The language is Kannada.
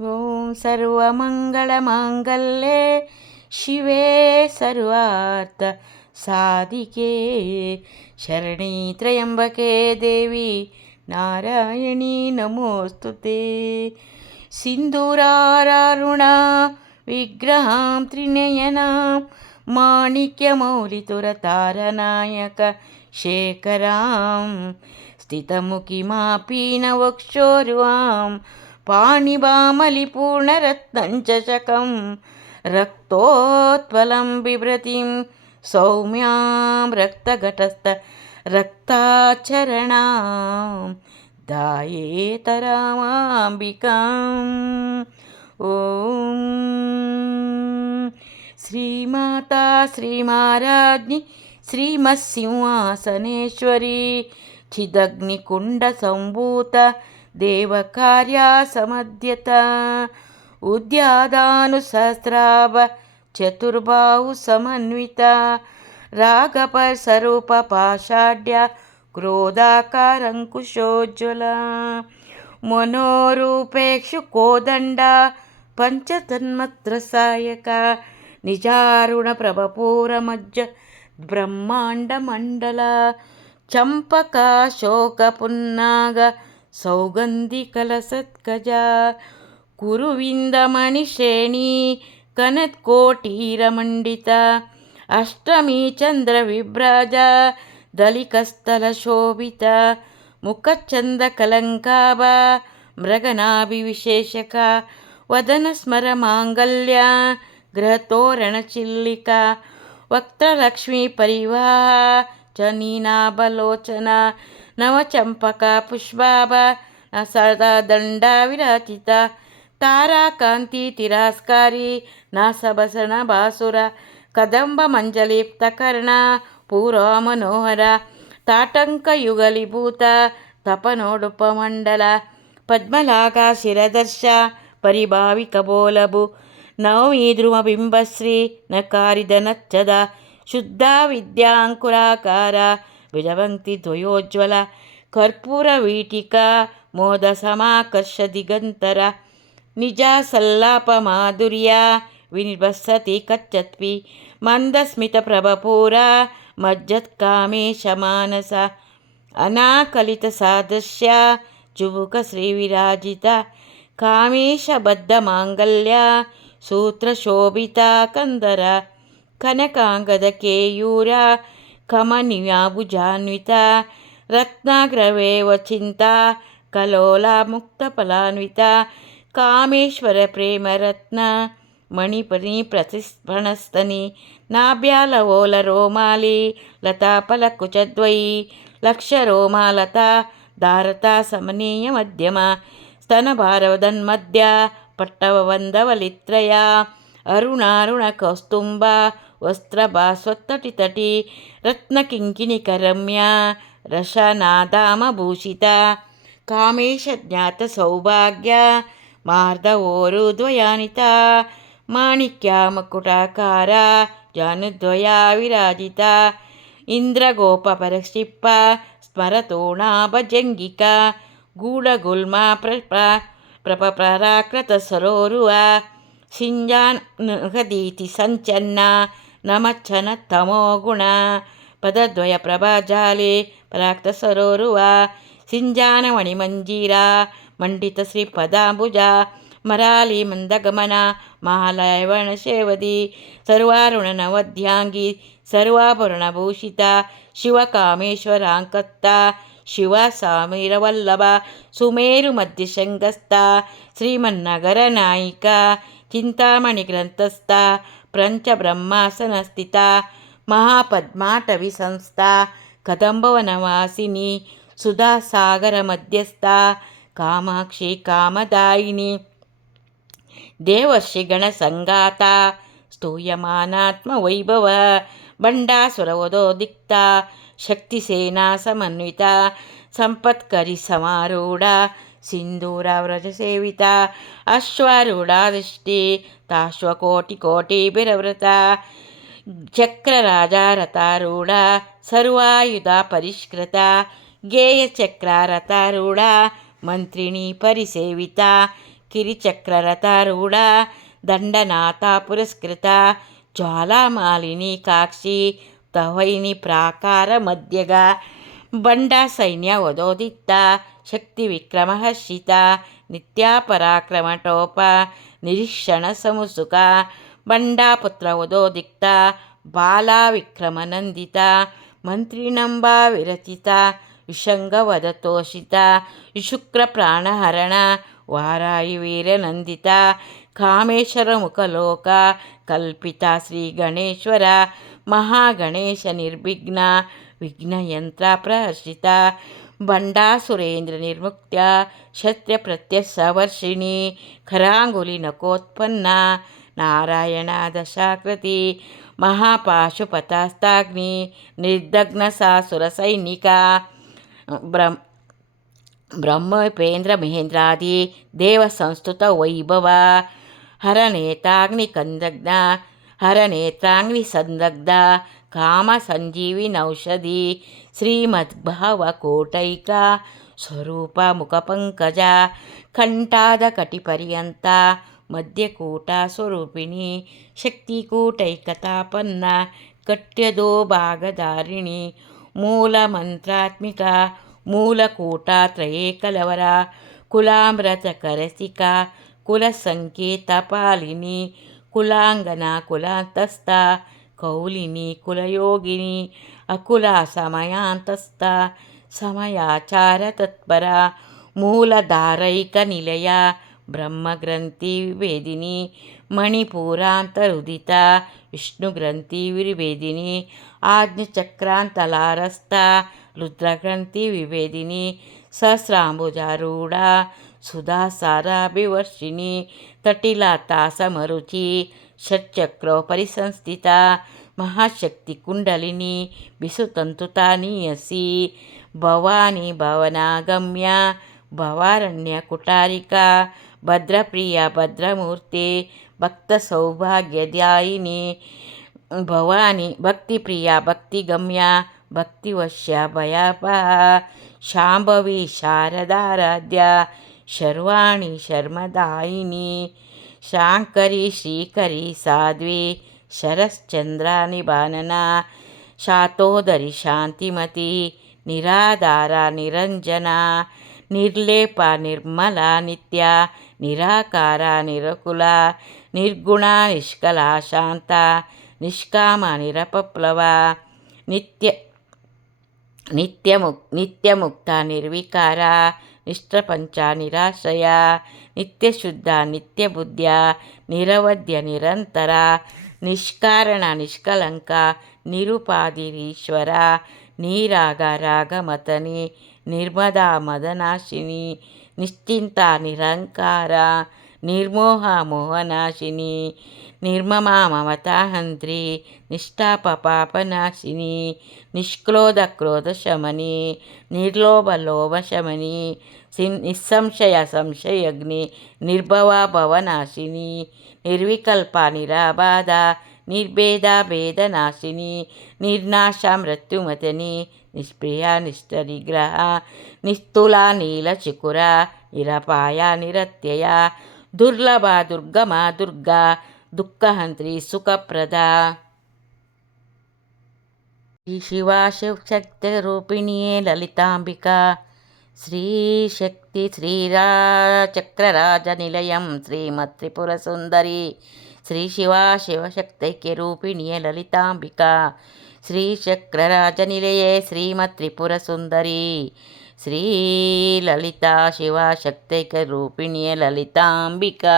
ఓం సర్వమంగళమాంగళ్యే శివే సర్వార్థ సాధికే. శరణీ త్రయంబకే దేవి నారాయణీ నమోస్తుతే. సింధూరారుణ విగ్రహాం త్రినయనాం మాణిక్యమౌలితురతారనాయక శేఖరాం. స్థితముఖిమాపీనవక్షోర్వాం పాణిబామలి పూర్ణరత్నంచకం రక్తోత్పలం బిభ్రతిం సౌమ్యాం రక్తఘటస్థ రక్తాచరణా దాయేతరామాంబికాం ఓం శ్రీమాతా శ్రీమారాజ్ని శ్రీమత్సింహాసనేశ్వరీ చిదగ్నికుండ సంభూత समध्यत उद्यादानुसहस्राभ चतुर्बाहुसमन्विता रागपस्वरूपपाषाढ्या क्रोधाकारङ्कुशोज्ज्वला मनोरूपेक्षु कोदण्ड पञ्चतन्मत्रसायका निजारुणप्रभपूरमज्ज ब्रह्माण्डमण्डल चम्पका शोकपुन्नाग ಸೌಗಂಧಿ ಕಲಸತ್ಕಜ ಕುರುವಿಂದ ಮಣಿಶ್ರೇಣಿ ಕನತ್ಕೋಟೀರಮಂಡಿತ ಅಷ್ಟಮಿ ಚಂದ್ರ ವಿಭ್ರಾಜ, ದಲಿಕಸ್ಥಲ ಶೋಭಿತ ಮುಖಚಂದ ಕಲಂಕಾಬ ಮೃಗನಾಭಿ ವಿಶೇಷಕ, ವದನ ಸ್ಮರ ಮಾಂಗಲ್ಯ ಗೃಹತೋರಣ ಚಿಲ್ಲಿಕ ವಕ್ತಲಕ್ಷ್ಮೀ ಪರಿವಾಹ, ಚ ನೀನಾಭಲೋಚನ ನವಚಂಪಕ ಪುಷ್ಪಾಭ ಸದಾ ದಂಡ ವಿರಾಚಿತ ತಾರಾಕಾಂತಿ ತಿರಸ್ಕಾರಿ ನಾಸಬಸಣ ಬಾಸುರ ಕದಂಬ ಮಂಜಲಿಪ್ತ ಕರ್ಣ ಪೂರ್ವ ಮನೋಹರ ತಾಟಂಕ ಯುಗಲಿಭೂತ ತಪನೋಡುಪಮಂಡಲ ಪದ್ಮಲಾಕ ಶಿರದರ್ಶ ಪರಿಭಾವಿ ಕಬೋಲಭು ನವಮಿ ಧ್ರುವ ಬಿಂಬಶ್ರೀ ನಕಾರಿದ ನಚ್ಚದ ಶುದ್ಧ ವಿದ್ಯಾಂಕುರಾಕಾರ ವಿಜವಂತಿ ದ್ವಯೋಜ್ವಲ ಕರ್ಪೂರ ವೀಟಿಕ ಮೋದ ಸಮಾಕರ್ಷ ದಿಗಂತರ ನಿಜ ಸಲ್ಲಾಪ ಮಾಧುರ್ಯ ವಿನಿರ್ಭಸತಿ ಕಚ್ಚತ್ವಿ ಮಂದಸ್ಮಿತ ಪ್ರಭಪೂರ ಮಜ್ಜತ್ಕಾಮೇಶ ಮಾನಸ ಅನಾಕಲಿತ ಸಾದೃಶ್ಯ ಚುಬುಕ ಶ್ರೀವಿರಾಜಿತ ಕಾಮೇಶಬದ್ಧ ಮಾಂಗಲ್ಯ ಸೂತ್ರ ಶೋಭಿತ ಕಂದರ ಕನಕಾಂಗದ ಕೇಯೂರ ಕಮನಿಯಾಭುಜಾನ್ವಿತ ರತ್ನಾಗ್ರವೇವ ಚಿಂತ ಕಲೋಲ ಮುಕ್ತಫಲಾನ್ವಿತ ಕಾಮೇಶ್ವರ ಪ್ರೇಮ ರತ್ನ. ಮಣಿಪನಿ ಪ್ರತಿಸ್ಫಣಸ್ತನಿ ನಾಭ್ಯಾಲವೋಲ ರೋಮಾಲಿ. ಲತಾಫಲಕುಚದ್ವಯಿ ಲಕ್ಷರೋಮಾಲತಾ ಧಾರತಾ ಸಮನೀಯ ಮಧ್ಯಮ. ಸ್ತನಭಾರವದನ್ಮಧ್ಯ ಪಟ್ಟವವಂದವಲಿತ್ರಯ ಅರುಣಾರುಣ ಕೌಸ್ತುಂಬ ವಸ್ತ್ರಭಾಸ್ವತ್ತಟಿತಟಿ ರತ್ನಕಿಂಕಿಣಿಕರಮ್ಯ ರಶನಾದಾಮಭೂಷಿತ ಕಾಮೇಶ ಜ್ಞಾತ ಸೌಭಾಗ್ಯ ಮಾರ್ಧವೋರು ದ್ವಯಾನಿತ, ಮಾಣಿಕ್ಯ ಮಕುಟಾಕಾರ, ಜಾನುದ್ವಯ ವಿರಾಜಿತ, ಇಂದ್ರಗೋಪ ಪರಕ್ಷಿಪ್ಪ ಸ್ಮರತೋಣಾಭಜಂಗಿಕ ಗೂಢಗುಲ್ಮ ಪ್ರ ಪ್ರಾಕೃತ ಸರೋರುವ ಸಿಂಜಾನಗದೀತಿ ಸಂಚನ್ನ ನಮಚ್ಚನ ತಮೋ ಗುಣ ಪದದ್ವಯ ಪ್ರಭಾಜಾಲೆ ಪರಾಕ್ತ ಸರೋರುವ ಸಿಂಜಾನ ಮಣಿಮಂಜೀರ ಮಂಡಿತ ಶ್ರೀ ಪದಾಂಬುಜ ಮರಾಲಿ ಮಂದಗಮನ ಮಹಾಲಯವಣ ಶೇವದಿ ಸರ್ವಾರುಣ ನವಧ್ಯಾಂಗಿ ಸರ್ವಾಭರಣಭೂಷಿತ ಶಿವಕಾಮೇಶ್ವರಾಂಕತ್ತ ಶಿವ ಸಾಮೀರವಲ್ಲಭ ಸುಮೇರು ಮಧ್ಯಶಂಗಸ್ಥ ಶ್ರೀಮನ್ನಗರ ನಾಯಿಕ ಚಿಂತಾಮಣಿ ಗ್ರಂಥಸ್ಥ ಪಂಚಬ್ರಹ್ಮಾಸನಸ್ಥಿತ ಮಹಾಪದ್ಮಾಟವಿ ಸಂಸ್ಥಾ, ಕದಂಬವನವಾಸಿನಿ, ಸುಧಾಸಾಗರ ಮಧ್ಯಸ್ಥ, ಕಾಮಾಕ್ಷಿ ಕಾಮದಾಯಿನಿ ದೇವಶ್ರೀಗಣ ಸಂಗಾತ ಸ್ತೂಯಮಾನಾತ್ಮ ವೈಭವ ಬಂಡಾಸುರವದೋದಿಕ್ತ ಶಕ್ತಿಸೇನಾ ಸಮನ್ವಿತ, ಸಂಪತ್ಕರಿ ಸಮಾರೂಢ ಸಿಂಧೂರ ವ್ರಜಸೇವಿತ ಅಶ್ವಾರೂಢಾದೃಷ್ಟಿ ತಾಶ್ವಕೋಟಿಕೋಟಿಭಿರವ್ರತ ಚಕ್ರರಾಜಾರಥಾರೂಢ ಸರ್ವಾಯುಧ ಪರಿಷ್ಕೃತ ಗೇಯಚಕ್ರಾರಥಾರೂಢ ಮಂತ್ರಿಣಿ ಪರಿಸೇವಿತ ಕಿರಿಚಕ್ರರಥಾರೂಢ ದಂಡನಾಥ ಪುರಸ್ಕೃತ, ಜ್ವಾಲಾಮಾಲಿನಿ ಕಾಕ್ಷಿ, ತವೈನಿ ಪ್ರಾಕಾರ ಮಧ್ಯಗ, ಬಂಡ ಸೈನ್ಯ ವದೋದಿತ್ತ ಶಕ್ತಿ ವಿಕ್ರಮ ಶಿತ ನಿತ್ಯ ಪರಾಕ್ರಮಟೋಪ ನಿರೀಕ್ಷಣ ಸಮುಸುಕ ಬಂಡಾಪುತ್ರ ಉದೋದಿಕ್ತ ಬಾಲ ವಿಕ್ರಮ ನಂದಿತ ಮಂತ್ರಿ ನಂಬ ವಿರಚಿತ ವಿಷಂಗವದತೋಷಿತ ವಿಶುಕ್ರ ಪ್ರಾಣಹರಣ ವಾರಾಯಿ ವೀರ್ಯನಂದಿತ ಕಾಮೇಶ್ವರ ಮುಖಲೋಕ ಕಲ್ಪಿತ ಶ್ರೀ ಗಣೇಶ್ವರ ಮಹಾಗಣೇಶ ನಿರ್ವಿಘ್ನ, ವಿಘ್ನಯಂತ್ರ ಪ್ರಹರ್ಷಿತ बंडासुरेंद्र निर्मुक्त्या शस्त्रप्रत्यक्षवर्षिणी खरांगुली नकोत्पन्ना नारायणा दशाकृती महापाशुपतास्ताग्नी निर्दग्नसा सुरसैनिका ब्रह्म ब्रह्मपेन्द्रमहेन्द्रादि देवसंस्तुतवैभवा हरनेताग्निकन्दग्ना हरनेत्राग्निसन्दग्धा कामसञ्जीविनौषधी श्रीमद्भावकोटैका स्वरूपमुखपङ्कजा कण्ठादकटिपर्यन्ता मध्यकूटास्वरूपिणी शक्तिकूटैकतापन्ना कट्यदो भागधारिणी मूलमन्त्रात्मिका मूलकूटात्रयेकलवरा कुलामृतकरसिका कुलसङ्केतपालिनी कुलाङ्गना कुलान्तस्था కౌలిని కులయోగిని అకుల సమయాంతస్థ సమయాచార తత్పర మూలధారైక నిలయ బ్రహ్మగ్రంథి వివేదిని మణిపూరాంతరుదిత విష్ణుగ్రంథి వివేదిని ఆజ్ఞచక్రాంతలారస్థ రుద్రగ్రంథి వివేదిని సహస్రాంబుజారూఢ सुधा सारा विवर्षिणी, तटिला तासम रुचि षट्चक्रो परिसंस्थिता, महाशक्ति कुंडलिनी विसुतंतुता नीयसी, भवानी भवना गम्या भवारण्य कुटारिका, भद्रप्रिया भद्रमूर्ति, भक्त सौभाग्यदायिनी भवानी भक्ति प्रिया भक्ति गम्या भक्तिवश्य भयापा शाम्भवी शारदाराध्या శర్వాణి శర్మదాయిని శాంకరి శ్రీకరి సాధ్వి శరశ్చంద్రాని బాణన శాతోదరి శాంతిమతి నిరాధార నిరంజన నిర్లేప నిర్మల నిత్య నిరాకార నిరకుల నిర్గుణ నిష్కల శాంత నిష్కామ నిరపప్లవ నిత్య నిత్యము నిత్యముక్త నిర్వికార ನಿರ್ಗುಣ ನಿಷ್ಕಲ ಶಾಂತ ನಿಷ್ಕಾಮ ನಿರಪಪ್ಲವ ನಿತ್ಯ ನಿತ್ಯ ಮುಕ್ ನಿತ್ಯ ಮುಕ್ತ ನಿರ್ವಿಕಾರ ನಿಷ್ಠಪಂಚ ನಿರಾಶ್ರಯ ನಿತ್ಯಶುದ್ಧ ನಿತ್ಯಬುದ್ಧ್ಯ నిర్మోహ మోహనాశిని నిర్మమా మమతాహంత్రి నిష్ఠాప పాపనాశిని నిష్క్రోధ క్రోధశమని నిర్లోభ లోభశమని నిస్సంశయ సంశయగ్ని నిర్భవ భవనాశిని నిర్వికల్ప నిరాబాధ నిర్భేద భేదనాశిని నిర్నాశ మృత్యుమతని నిష్ప్రియ నిష్టనిగ్రహ నిస్తుల నీలచికుర నిరపాయ నిరత్యయ దుర్లభ దుర్గమ దుర్గా దుఃఖహంత్రి సుఖప్రద. శ్రీ శివాశక్తిరూపిణియే లలితాంబిక శ్రీశక్తి శ్రీరాచక్రరాజనిలయం శ్రీమత్ త్రిపురసుందరి శ్రీ శివా శివశక్తైక్య రూపిణియే లలితాంబిక శ్రీచక్రరాజనిలయే శ్రీమత్ త్రిపురసుందరి శ్రీ లలిత శివశక్తిక రూపిణి లలితాంబికా